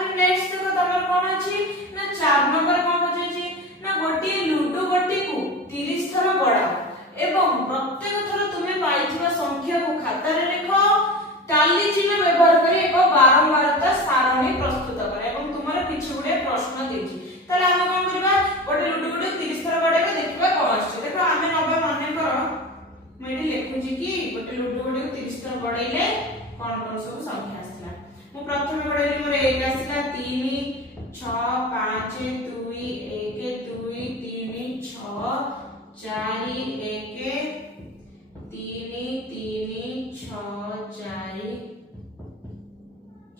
तापर नेक्स्ट देखो तमर कोन अछि ना 4 नंबर कोन पछछि ना गोटी लूडो गोटी को 30 थर बढाओ एवं प्रत्येक थर तुमे पाइथिबा संख्या को खाता रे लिखो टाली चिन्ह व्यवहार करी एक बारंबारता सारणी प्रस्तुत कर एवं तुमर किछ गुडे प्रश्न देछि ताले हम कोन करबा गोटे लूडो गोटी 30 थर बढाइबा देखबा कोन अछि देखो आमे नबे माने करो मेडी लिखु छी कि गोटे लूडो गोटी को 30 थर बढाइले कोन कोन सब संख्या आसला मु प्रथमे बढाइली मोर 1 आसला 3 6 5 2 1 2 3 6 4 1 3 3 6 4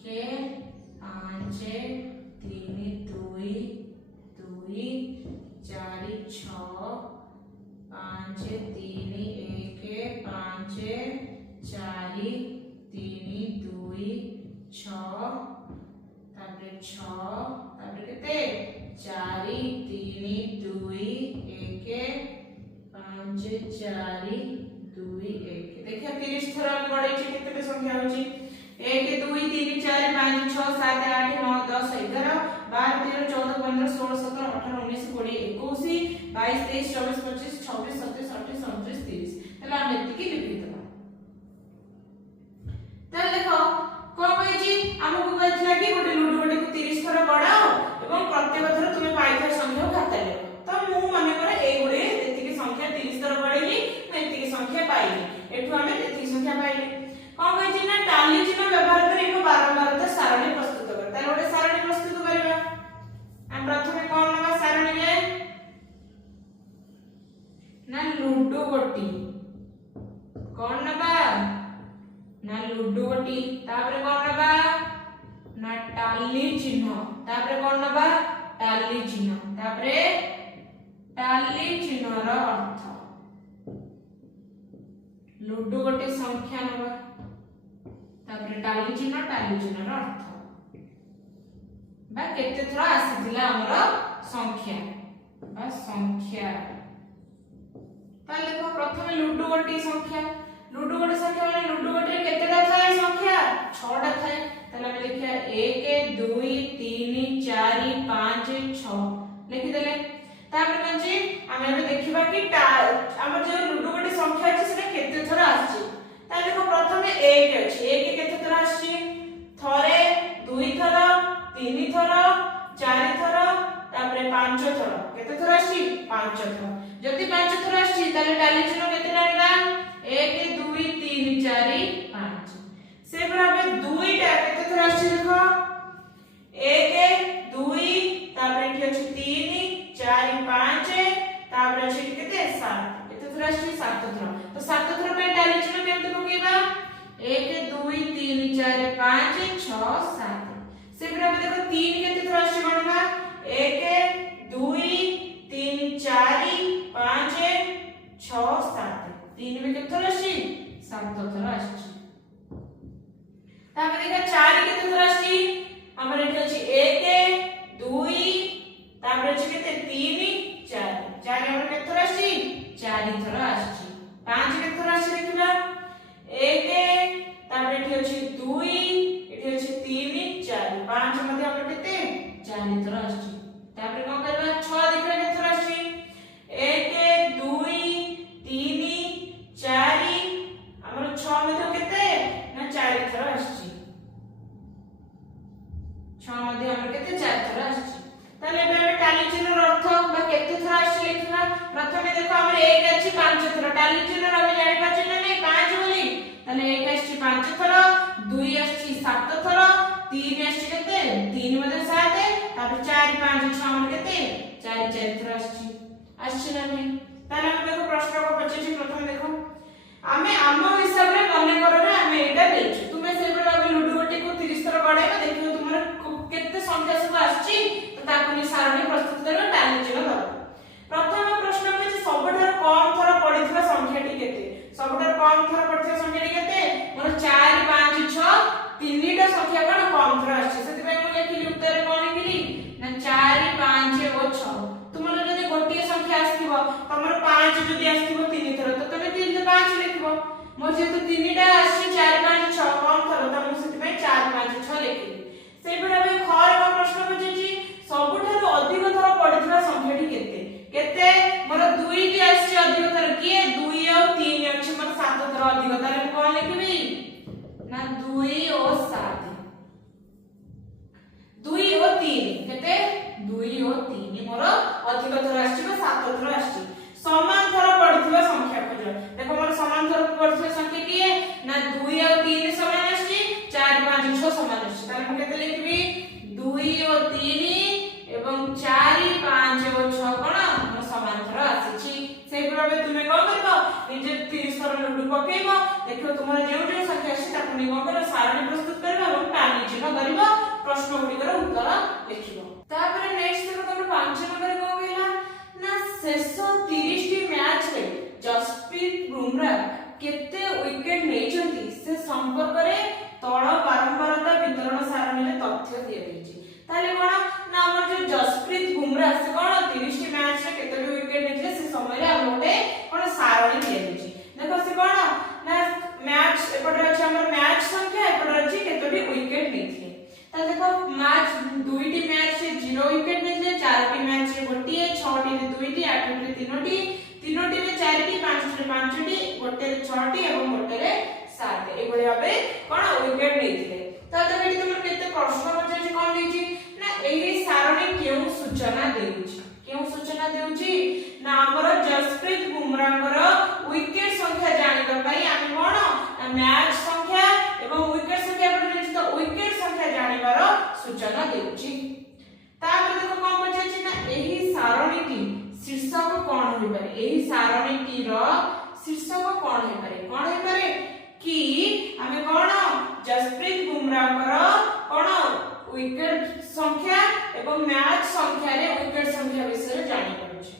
के 5 3 2 2 4 6 5 3 1 5 4 3 2 6 ताପରେ 6 ताପରେ केते 4 3 2 1 5 4 2 1 देखिए 30 थर हम बढै छी केते संख्या होची 1 2 3 4 5 6 7 8 9 10 11 12 13 14 15 16 17 18 19 20 21 22 23 24 25 26 27 28 29 30 तला हम एतिकी लिखि दबा तले देखो कोन कहै छी हमहु कहथिला कि गोटे लूडो गोटे को 30 थर बढाओ एवं प्रत्येक थर तुमे पाइथा संख्या खाता ले त मु माने करे ए गुडे एतिकी संख्या 30 थर बढैली मैं एतिकी संख्या पाइली एठु हमें एतिकी संख्या पाइली कोन कहै छी ना टाली चिन्ह व्यवहार करी एक बारंबारता सारणी प्रस्तुत कर ताले गोटे सारणी प्रस्तुत करबा हम प्रथमे कोन नबा सारणी रे ना लूडो गोटी कोन नबा ना लूडो गोटी तापरे कोन नबा ना टाली चिन्ह तापरे कोन नबा टाली चिन्ह तापरे टाली चिन्ह रो अर्थ लूडो गोटे संख्या नबा तापरे टाली चिन्ह रो अर्थ बा केते थरा आसीथिला हमर संख्या बा संख्या ताले देखो प्रथमे लूडो गोटी संख्या लूडो गोटे संख्या माने लूडो गोटे केतेटा थाए संख्या 6 टा थाए ताले हम लिखिया 1 2 3 4 5 6 लिखि देले तापर कौन हम एबे देखिबा कि हमर जे लूडो गोटे संख्या अछि सेटा केते थरा आछि ता देखो प्रथमे 1 अछि 1 केते थरा आछि थरे 2 थरा 3 थरा 4 थरा तापर 5 थरा केते थरा आछि 5 थरा जति 5 थरा आछि ताले टाली चिन्ह केते डालबा 1 2 3 4 5 से बराबर 2 टा केते थरा आछि देखो 1 2 तापर एठी अछि 3 4 5 तापर अछि केते 7 केते थरा आछि 7 थरा तो 7 थरा पे टाली चिन्ह केते पकेबा 1 2 3 4 5 6 7 से बराबर देखो 3 केते थरा आछि गणना 1 2 3 4 5 6 7 3 में केते थरा आछि 7 थरा आछि तापर देखा 4 केते थरा आछि हमर एठी अछि 1 2 तापर अछि केते 3 4 4 हमर केते थरा आछि 4 थरा आछि 5 केते थरा आछि देखिबा 1 तापर एठी अछि 2 एठी अछि 3 4 5 मध्ये हमर केते 4 थरा आछि तापर कोन करबा 6 देखिबा केते थरा आछि 1 2 3 4 हमर 6 मध्ये केते ना 4 थरा आछि 6 मध्ये हमर केते 4 थरा आछि ताले बे टाली चिन्ह अर्थ बा केते थरा आछि लिखबा प्रथमे देखो हमर 1 अछि 5 थरा टाली चिन्ह हम जानि पाछि ना नै 5 बोली ताले 1 अछि 5 थरा 2 अछि 7 थरा 3 अछि केते 3 मध्ये 7 तापर 4 5 6 हमर केते 4 4 थरा आछि ना नै ताले हम देखो प्रश्न को पछछि प्रथमे देखो आमे आम हिसाब रे मने करो ना आमे एटा देछु तुमे से बडा लूडो गोटी को 30 थरा बढाइबा देखियो तुमर केते संख्या सब आछि तो ताको नि सारणी प्रस्तुत करो टाली चिन्ह दबा प्रथम प्रश्न में सबठार कम थरा पडिथिबा संख्याटी केते सबठार कम थरा पडिथिबा संख्याटी केते मोर 4 5 6 तीनटा संख्या कोन कम थरा आछि सेति पय मु लेखिली उत्तर कोन लिखिली ना 4 5 और 6 तुमर जदि गोटी संख्या आस्थिबो तमर 5 जदि आस्थिबो 3 थरा तो तमे 3 से 5 लिखबो मोर जेतु तीनटा आछि 4 5 6 कम थरा त मु सेति पय 4 5 6 लिखिली से बडा बे खर थर आछि समान थर पड़थिबा संख्या खोज देखो मोर समान थर पड़थिबा संख्या किए ना 2 और 3 समान आछि 4 5 6 समान आछि ताले हम केते लिखबी 2 और 3 एवं 4 5 और 6 कोन मोर समान थर आछि सेहि प्रभावे तुमे कोन करबो निजे 30 थर लड्डू पकेइबो देखो तुमरा जेउ जेउ संख्या आछि ताकू नि कोन कर सारणी प्रस्तुत करबो और टाली चिन्ह करबो प्रश्न गुडी उत्तर लिखिबो तापर नेक्स्ट देखो तुम 5 नंबर को कहला ना शेष 30 टी मैच रे जसप्रीत बुमराह केते विकेट नेचंती से संपर्क रे तळ बारंबारता वितरण सारणी रे तथ्य दिया दैछि ताले कोन ना हमर जो जसप्रीत बुमराह से कोन 30 टी मैच रे केते विकेट नेचले से समय रे हम गोटे कोन सारणी दिया दैछि देखो से कोन ना मैच एपटे अछि हमर मैच संख्या एपटे अछि केते विकेट नेथि ता देखो मैच 2 टी मैच रे 0 विकेट नेथले 4 टी मैच रे गोटिए 6 टी रे 2 टी 8 टी रे 3 टी 3 टी रे 4 टी 5 टी रे 5 टी गोटे रे 6 टी एवं गोटे रे 7 एबोली भाबे कोन विकेट नेथिले ता देखो एटी तुम केते प्रश्न पछे कोन देछि ना एही सारणी केउ सूचना देउछि ना हमर जसप्रीत बुमराहर विकेट संख्या जानिबा पई आमे कोन मैच संख्या एवं विकेट संख्या पर तो विकेट संख्या जानिबार सूचना देउछि तापर देखो कोन पछे ना एही सारणीटी शीर्षक कोन होई पारे एही सारणीटी रो शीर्षक कोन होई पारे कि आमे कोन जसप्रीत बुमराहर कोन विकेट संख्या एवं मैच संख्या रे विकेट संख्या विषय जानि पड़ुछि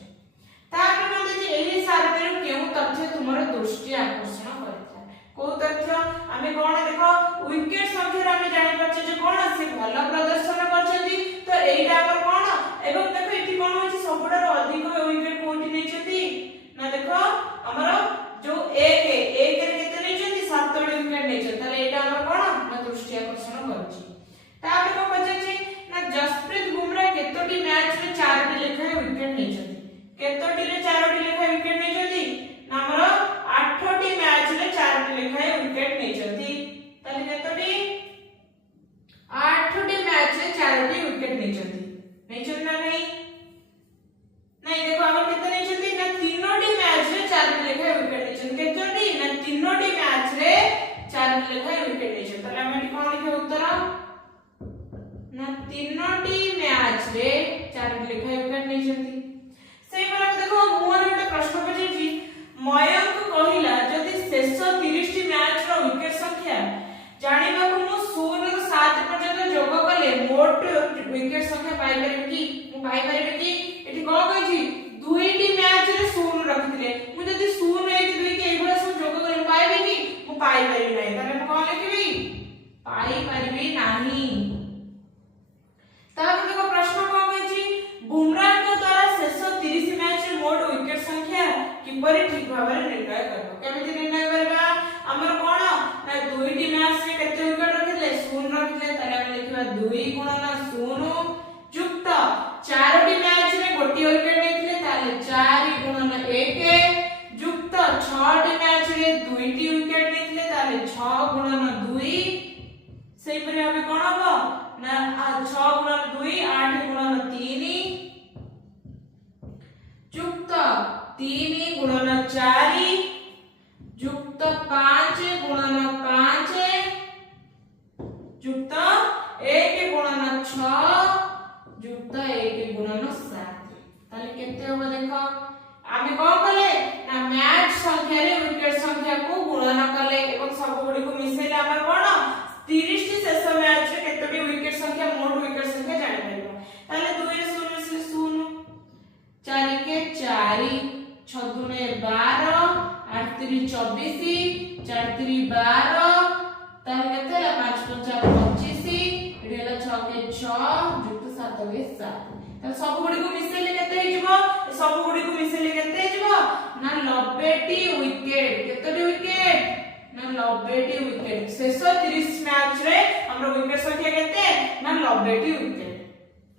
तापर माने जे एही सारणी रो केउ तथ्य तुमरो दृष्टि आकर्षण करथा को तथ्य आमे कोन देखो विकेट संख्या रे आमे जानि पछे जे कोन से भलो प्रदर्शन करछथि तो एइटा पर कोन एवं देखो एठी कोन होछि सबडर अधिक विकेट कोठी नेछथि ना देखो हमरो जो 1 रे केते नेछथि 7 विकेट नेछ ताले एटा हमर कोन ना दृष्टि आकर्षण करछि तापर को पछे ना जसप्रीत बुमराह केतोटी मैच रे 4 टी लेखा विकेट नेछथि केतोटी रे 4 टी लेखा विकेट नेछथि ना हमरो 8 टी मैच रे 4 टी लेखा विकेट नेछथि ताले केतोटी 8 टी मैच रे 4 टी विकेट नेछथि ना नहीं देखो हम केते नेछथि ना 3 टी मैच रे 4 टी लेखा विकेट नेछथि केतोटी ना 3 टी मैच रे 4 टी लेखा विकेट नेछथि ताले हम एटी कोन लिखे उत्तर ना 3 टी मैच रे 4 टी लेखा विकेट नेछथि सेही पर देखो मोर एक प्रश्न पछिछि मयंक कहिला जदि शेष 30 टी मैच रो विकेट संख्या जानिबा को मु 0 रो 7 पर्यंत जोग कले मोट विकेट संख्या पाई परबे कि मु पाई परबे कि एठी कोन कहिछि 2 टी मैच रे 0 रखिथिले मु जदि 0 1 2 के एबरा सब जोग कले पाइबे कि मु पाई परबे नै ताले मु कोन लिखबी पाई परबे नाही तापर देखो प्रश्न कोन कहिछि बुमराह को द्वारा शेष 30 मैच रे मोट विकेट संख्या किपरि ठीक भाबरे निर्णय करबो केमिति निर्णय करबा हमर कोन ना 2 टी मैच रे केते विकेट रखिले 0 रखिले ताले हम लिखबा 2 गुणन 0 युक्त 4 टी मैच रे गोटी विकेट नेथिले ताले 4 गुणन 1 युक्त 6 टी मैच रे 2 टी विकेट नेथिले ताले 6 गुणन 2 सेहि परि हम कोन हबो ना 6 गुणन 2 8 गुणन 3 युक्त 3 गुणन 4 युक्त 5 गुणन 5 युक्त 1 गुणन 6 युक्त 1 गुणन 7 ताले केते होबो देखो आमे कोन कले ना मैच संख्या रे विकेट संख्या को गुणन कले एवं सब गुडी को मिसेले हमर कोन 30 टी शेष मैच रे केतोटी विकेट संख्या मोट विकेट संख्या जानि परबो ताले 2 रे 0 से 0 4 के 4 6 दुने 12 8 3 24 4 3 12 ताले केते 5 5 25 एडी हला 6 के 6 युक्त 7 के 7 ताले सब गुडी को मिसेले केते हिजबो सब गुडी को मिसेले केते हिजबो ना 90 टी विकेट केतोटी विकेट ना 90 टी विकेट शेष 30 मैच रे हमर विकेट संख्या केते ना 90 टी विकेट